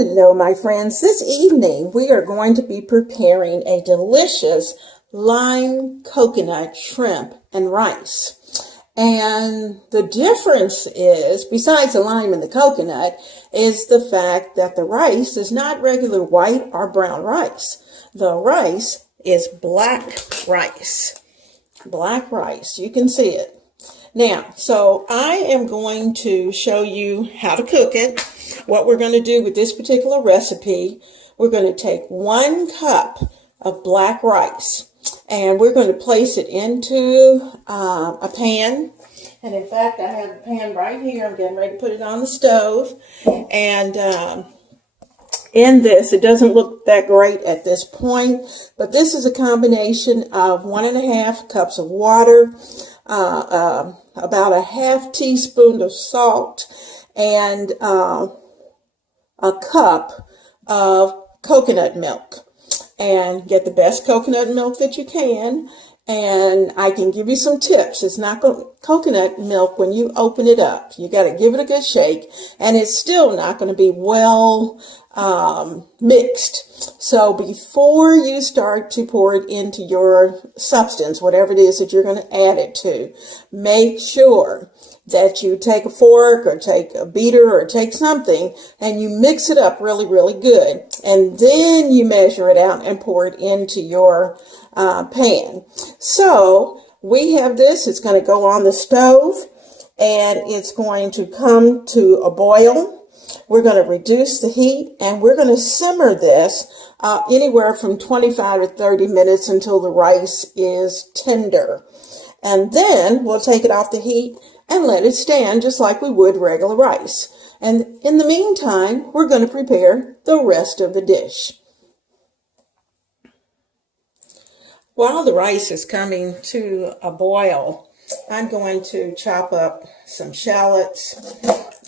Hello, my friends. This evening we are going to be preparing a delicious lime coconut shrimp and rice. And the difference is, besides the lime and the coconut, is the fact that the rice is not regular white or brown rice. The rice is black rice. Black rice. You can see it. Now, so I am going to show you how to cook it. What we're going to do with this particular recipe, we're going to take 1 cup of black rice and we're going to place it into a pan. And in fact, I have the pan right here. I'm getting ready to put it on the stove. And in this, it doesn't look that great at this point, but this is a combination of 1.5 cups of water, about a half teaspoon of salt, and a cup of coconut milk. And get the best coconut milk that you can. And I can give you some tips. It's not coconut milk when you open it up. You got to give it a good shake, and it's still not going to be well mixed. So before you start to pour it into your substance, whatever it is that you're going to add it to, make sure that you take a fork or take a beater or take something and you mix it up really, really good. And then you measure it out and pour it into your pan. So we have this. It's going to go on the stove and it's going to come to a boil. We're going to reduce the heat and we're going to simmer this anywhere from 25 to 30 minutes until the rice is tender. And then we'll take it off the heat and let it stand just like we would regular rice. And in the meantime, we're going to prepare the rest of the dish. While the rice is coming to a boil, I'm going to chop up some shallots,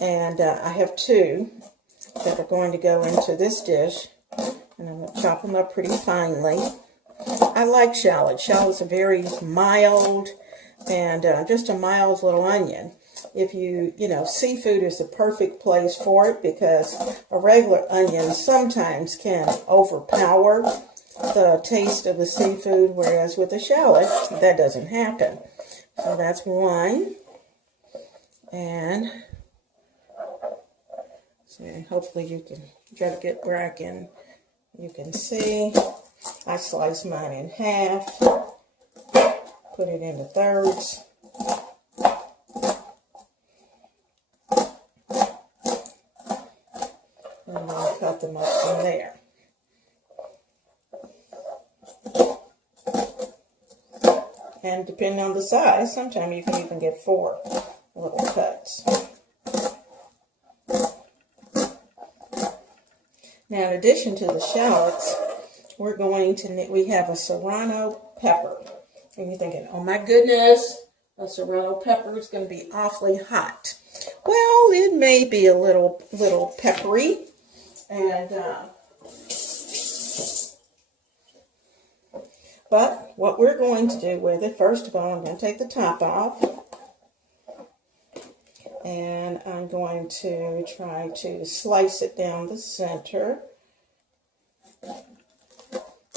and I have 2 that are going to go into this dish, and I'm going to chop them up pretty finely. I like shallots. Shallots are very mild, and just a mild little onion. If you know, seafood is the perfect place for it because a regular onion sometimes can overpower the taste of the seafood, whereas with a shallot, that doesn't happen. So that's 1. And so hopefully you can try to get where I can, you can see. I slice mine in half, put it into thirds. And then cut them up from there. And depending on the size, sometimes you can even get 4 little cuts. Now, in addition to the shallots, we have a serrano pepper. And you're thinking, oh my goodness, a serrano pepper is going to be awfully hot. Well, it may be a little peppery. And but what we're going to do with it, first of all, I'm going to take the top off. And I'm going to try to slice it down the center.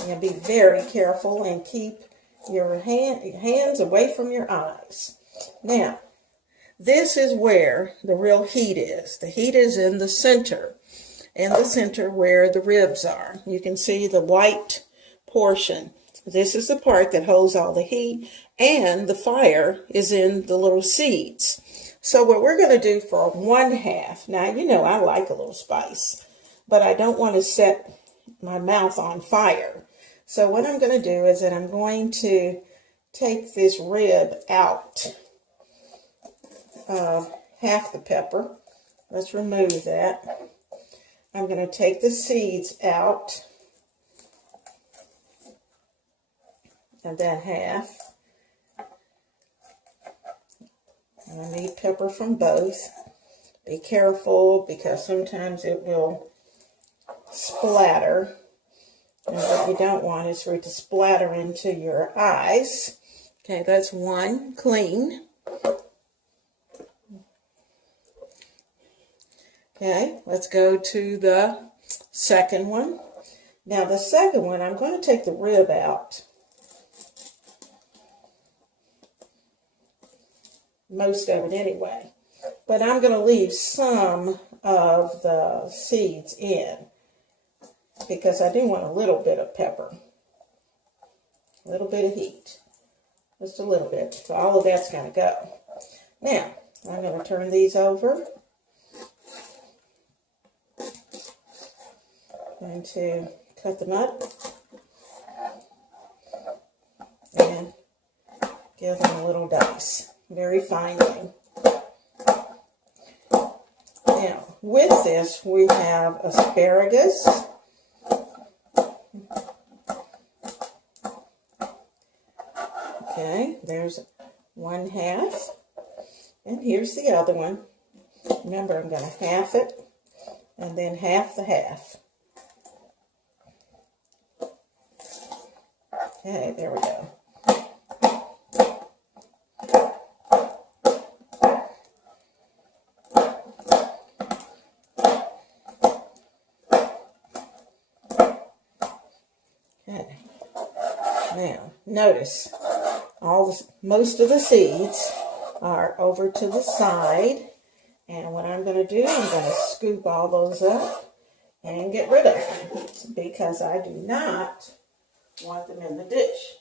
And be very careful and keep your hands away from your eyes. Now, this is where the real heat is. The heat is in the center where the ribs are. You can see the white portion. This is the part that holds all the heat, and the fire is in the little seeds. So what we're going to do for 1/2, now you know I like a little spice, but I don't want to set my mouth on fire. So what I'm going to do is that I'm going to take this rib out of half the pepper. Let's remove that. I'm going to take the seeds out of that half. And I need pepper from both. Be careful because sometimes it will splatter. And what you don't want is for it to splatter into your eyes. Okay, that's 1 clean. Okay, let's go to the second one. Now the second one, I'm going to take the rib out. Most of it anyway. But I'm going to leave some of the seeds in because I do want a little bit of pepper. A little bit of heat. Just a little bit. So all of that's going to go. Now, I'm going to turn these over. Going to cut them up and give them a little dice, very finely. Now, with this, we have asparagus. Okay, there's 1/2, and here's the other one. Remember, I'm going to half it, and then half the half. Okay, there we go. Okay. Now, notice most of the seeds are over to the side, and what I'm going to do, I'm going to scoop all those up and get rid of them because I do not want them in the dish.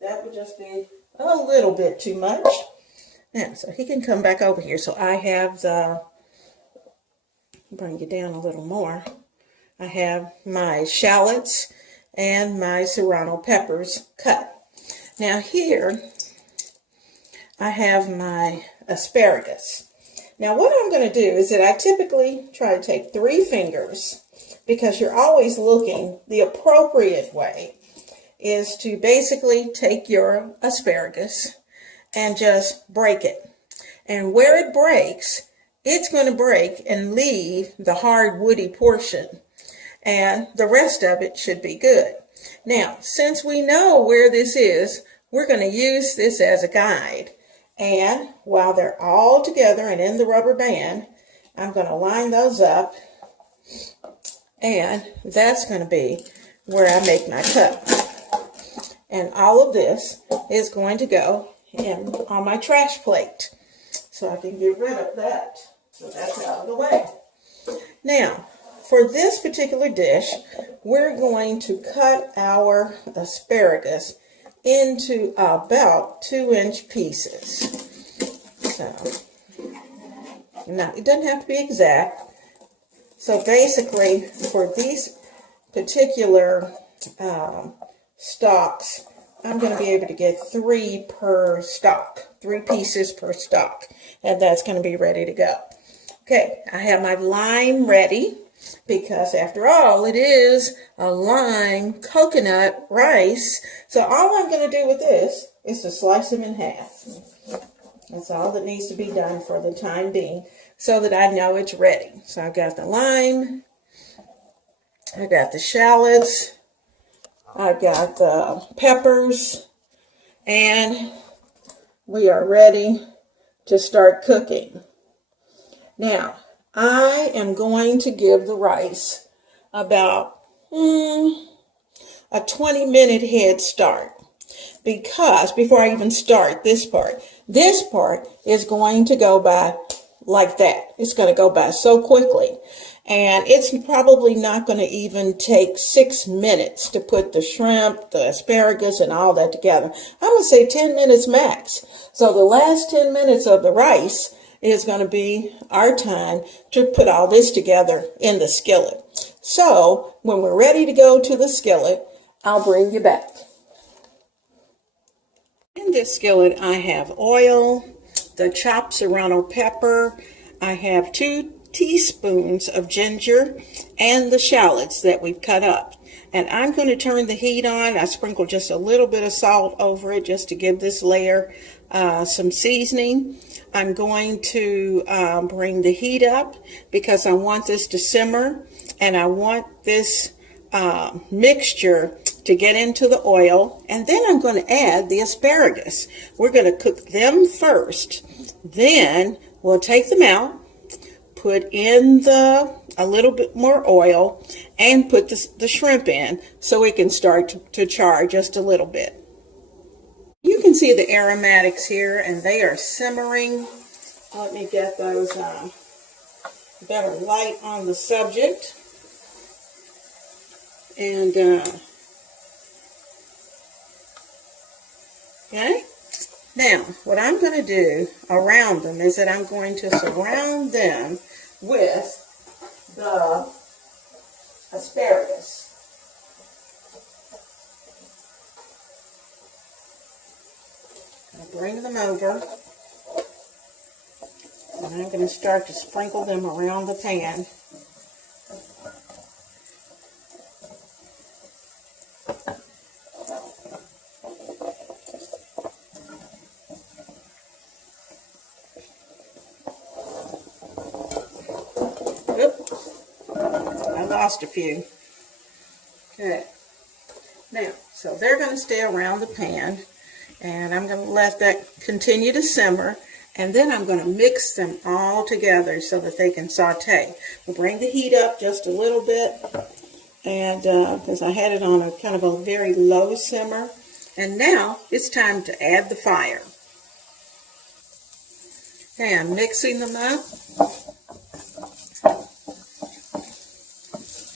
That would just be a little bit too much. Now, so he can come back over here. So I have bring you down a little more. I have my shallots and my serrano peppers cut. Now here, I have my asparagus. Now what I'm going to do is that I typically try to take 3 fingers, because you're always looking, the appropriate way is to basically take your asparagus and just break it. And where it breaks, it's going to break and leave the hard woody portion. And the rest of it should be good. Now, since we know where this is, we're going to use this as a guide. And while they're all together and in the rubber band, I'm going to line those up. And that's going to be where I make my cut. And all of this is going to go on my trash plate. So I can get rid of that. So that's out of the way. Now, for this particular dish, we're going to cut our asparagus into about 2-inch pieces. So, now it doesn't have to be exact. So basically, for these particular stalks, I'm going to be able to get 3 per stalk, 3 pieces per stalk, and that's going to be ready to go. Okay, I have my lime ready, because after all, it is a lime coconut rice. So all I'm going to do with this is to slice them in half. That's all that needs to be done for the time being, so that I know it's ready. So I've got the lime, I've got the shallots, I've got the peppers, and we are ready to start cooking. Now, I am going to give the rice about a 20-minute head start, because before I even start this part is going to go by like that. It's going to go by so quickly. And it's probably not going to even take 6 minutes to put the shrimp, the asparagus, and all that together. I'm going to say 10 minutes max. So the last 10 minutes of the rice is going to be our time to put all this together in the skillet. So when we're ready to go to the skillet, I'll bring you back. In this skillet, I have oil, the chopped serrano pepper, I have 2 teaspoons of ginger, and the shallots that we've cut up. And I'm going to turn the heat on. I sprinkle just a little bit of salt over it just to give this layer some seasoning. I'm going to bring the heat up because I want this to simmer, and I want this mixture to get into the oil. And then I'm going to add the asparagus. We're going to cook them first. Then we'll take them out, put in a little bit more oil and put the shrimp in so it can start to char just a little bit. You can see the aromatics here, and they are simmering. Let me get those better light on the subject. And, okay. Now, what I'm going to do around them is that I'm going to surround them with the asparagus. I'll bring them over, and I'm going to start to sprinkle them around the pan. I lost a few. Okay. Now, so they're going to stay around the pan, and I'm going to let that continue to simmer, and then I'm going to mix them all together so that they can saute. We'll bring the heat up just a little bit, and because I had it on a kind of a very low simmer. And now it's time to add the fire. Okay, I'm mixing them up.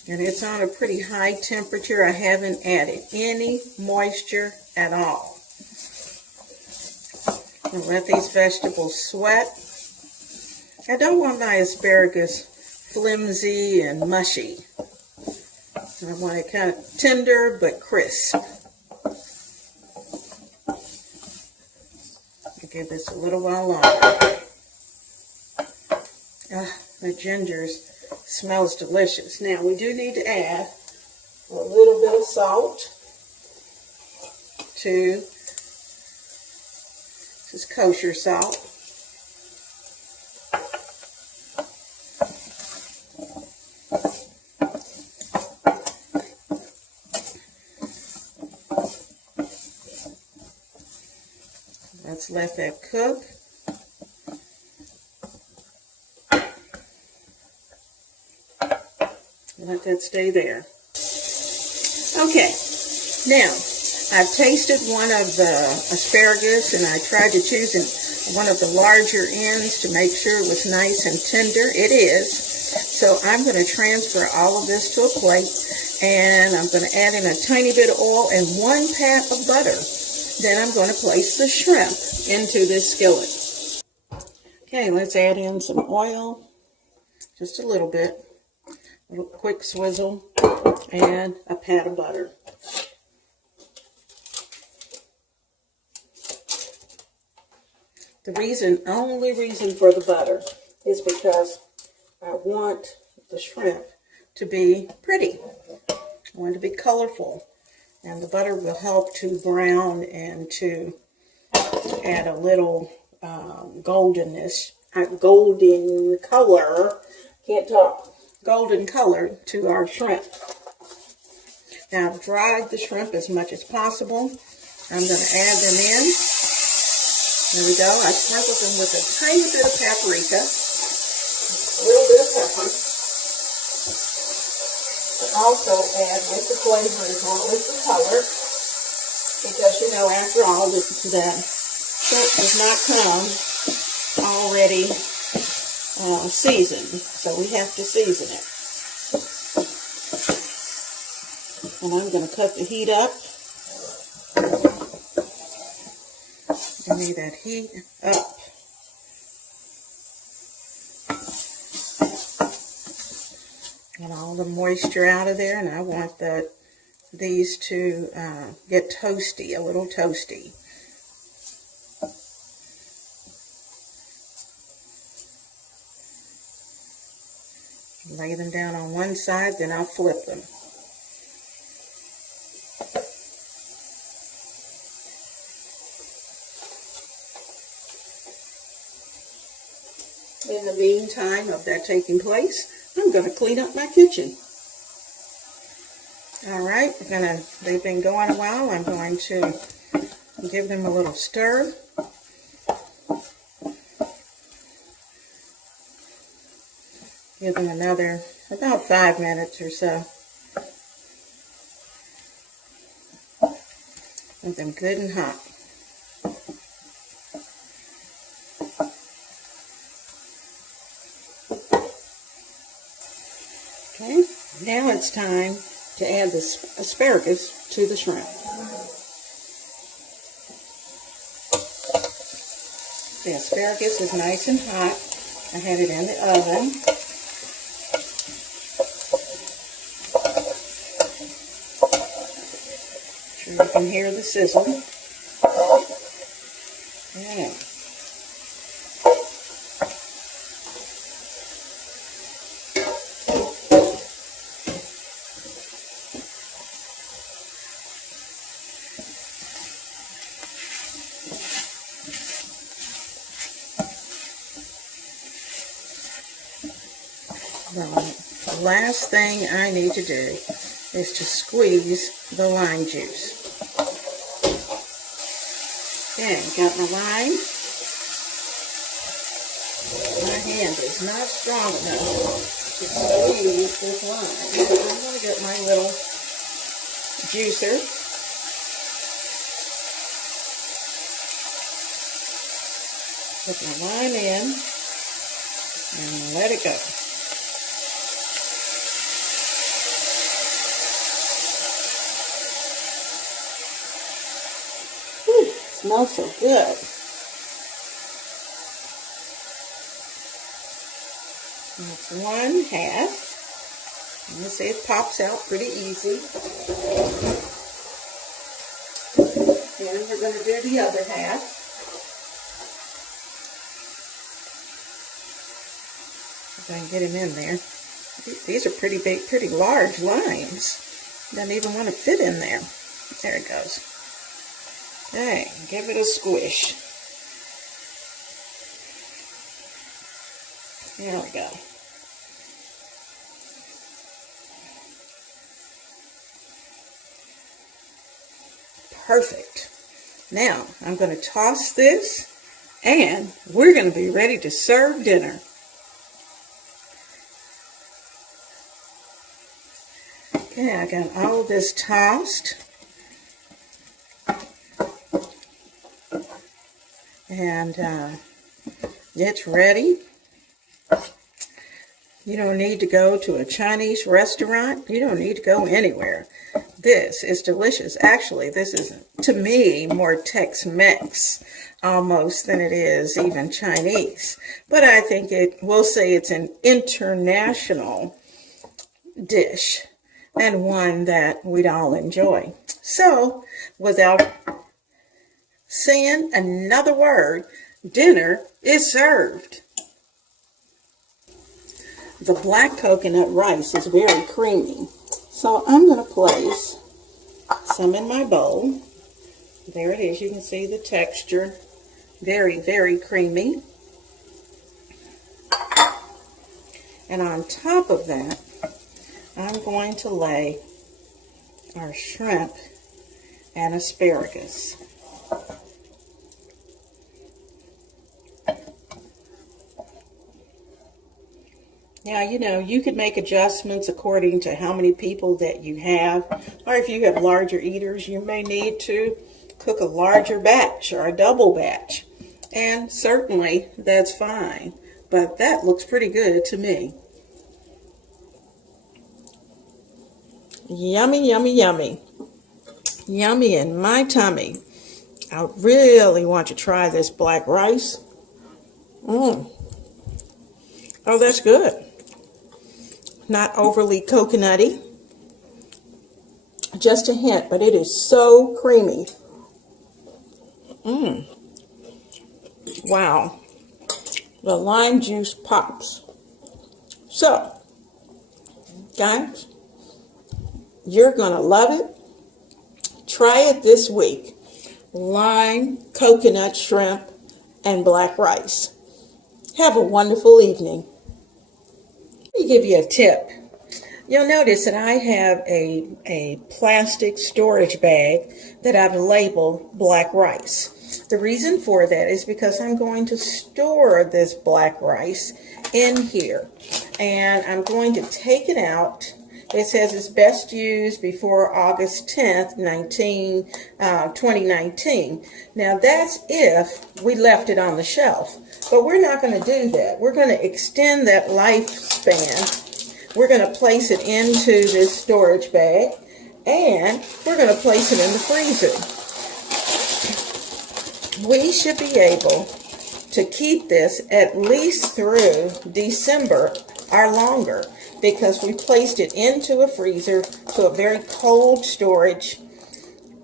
And it's on a pretty high temperature. I haven't added any moisture at all. I'll let these vegetables sweat. I don't want my asparagus flimsy and mushy. I want it kind of tender but crisp. I'll give this a little while longer. The ginger's smells delicious. Now we do need to add a little bit of salt to this is kosher salt. Let's let that cook. Let that stay there. Okay, now I've tasted one of the asparagus, and I tried to choose one of the larger ends to make sure it was nice and tender. It is. So I'm going to transfer all of this to a plate, and I'm going to add in a tiny bit of oil and 1 pat of butter. Then I'm going to place the shrimp into this skillet. Okay, let's add in some oil, just a little bit. A quick swizzle, and a pat of butter. The only reason for the butter is because I want the shrimp to be pretty. I want it to be colorful, and the butter will help to brown and to add a little golden color. Can't talk. Golden color to our shrimp. Now I've dried the shrimp as much as possible. I'm going to add them in. There we go. I sprinkled them with a tiny bit of paprika, a little bit of pepper. Also add with the flavor as well as the color, because you know, after all, the shrimp does not come already seasoned, so we have to season it. And I'm going to cut the heat up. I need that heat up. Get all the moisture out of there, and I want these to get toasty, a little toasty. Lay them down on one side, then I'll flip them. In the meantime of that taking place, I'm going to clean up my kitchen. All right, they've been going a while. I'm going to give them a little stir. Give them another about 5 minutes or so. Let them good and hot. Okay, now it's time to add the asparagus to the shrimp. The asparagus is nice and hot. I had it in the oven. Sure you can hear the sizzle. Yeah. The last thing I need to do is to squeeze the lime juice. Okay, got my lime. My hand is not strong enough to squeeze this lime. So I'm going to get my little juicer. Put my lime in and let it go. Smells so good. That's 1/2. You see it pops out pretty easy. And we're going to do the other half. If I can get him in there. These are pretty big, pretty large limes. Doesn't even want to fit in there. There it goes. Okay, give it a squish. There we go. Perfect. Now, I'm going to toss this, and we're going to be ready to serve dinner. Okay, I got all of this tossed. And it's ready. You don't need to go to a Chinese restaurant. You don't need to go anywhere. This is delicious. Actually, this is, to me, more Tex-Mex almost than it is even Chinese. But I think we'll say it's an international dish and one that we'd all enjoy. So, without saying another word, dinner is served. The black coconut rice is very creamy, so I'm going to place some in my bowl. There it is. You can see the texture. Very, very creamy. And on top of that, I'm going to lay our shrimp and asparagus. Now, you know, you could make adjustments according to how many people that you have, or if you have larger eaters, you may need to cook a larger batch or a double batch. And certainly that's fine, but that looks pretty good to me. Yummy, yummy, yummy. Yummy in my tummy. I really want to try this black rice. Oh, that's good. Not overly coconutty. Just a hint, but it is so creamy. Wow. The lime juice pops. So, guys, you're going to love it. Try it this week. Lime, coconut shrimp, and black rice. Have a wonderful evening. Let me give you a tip. You'll notice that I have a plastic storage bag that I've labeled black rice. The reason for that is because I'm going to store this black rice in here. and I'm going to take it out. It says it's best used before August 10th, 2019. Now that's if we left it on the shelf. But we're not going to do that. We're going to extend that lifespan. We're going to place it into this storage bag, and we're going to place it in the freezer. We should be able to keep this at least through December or longer, because we placed it into a freezer, to a very cold storage,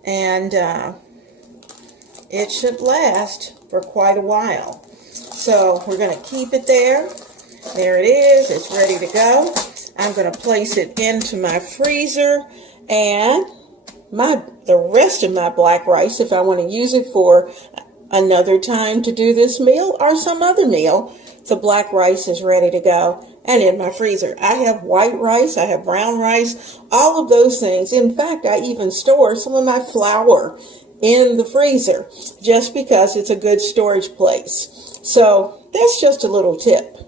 and it should last for quite a while. So we're going to keep it there. There it is. It's ready to go. I'm going to place it into my freezer, and the rest of my black rice, if I want to use it for another time to do this meal or some other meal, the black rice is ready to go and in my freezer. I have white rice, I have brown rice, all of those things. In fact, I even store some of my flour in the freezer just because it's a good storage place. So that's just a little tip.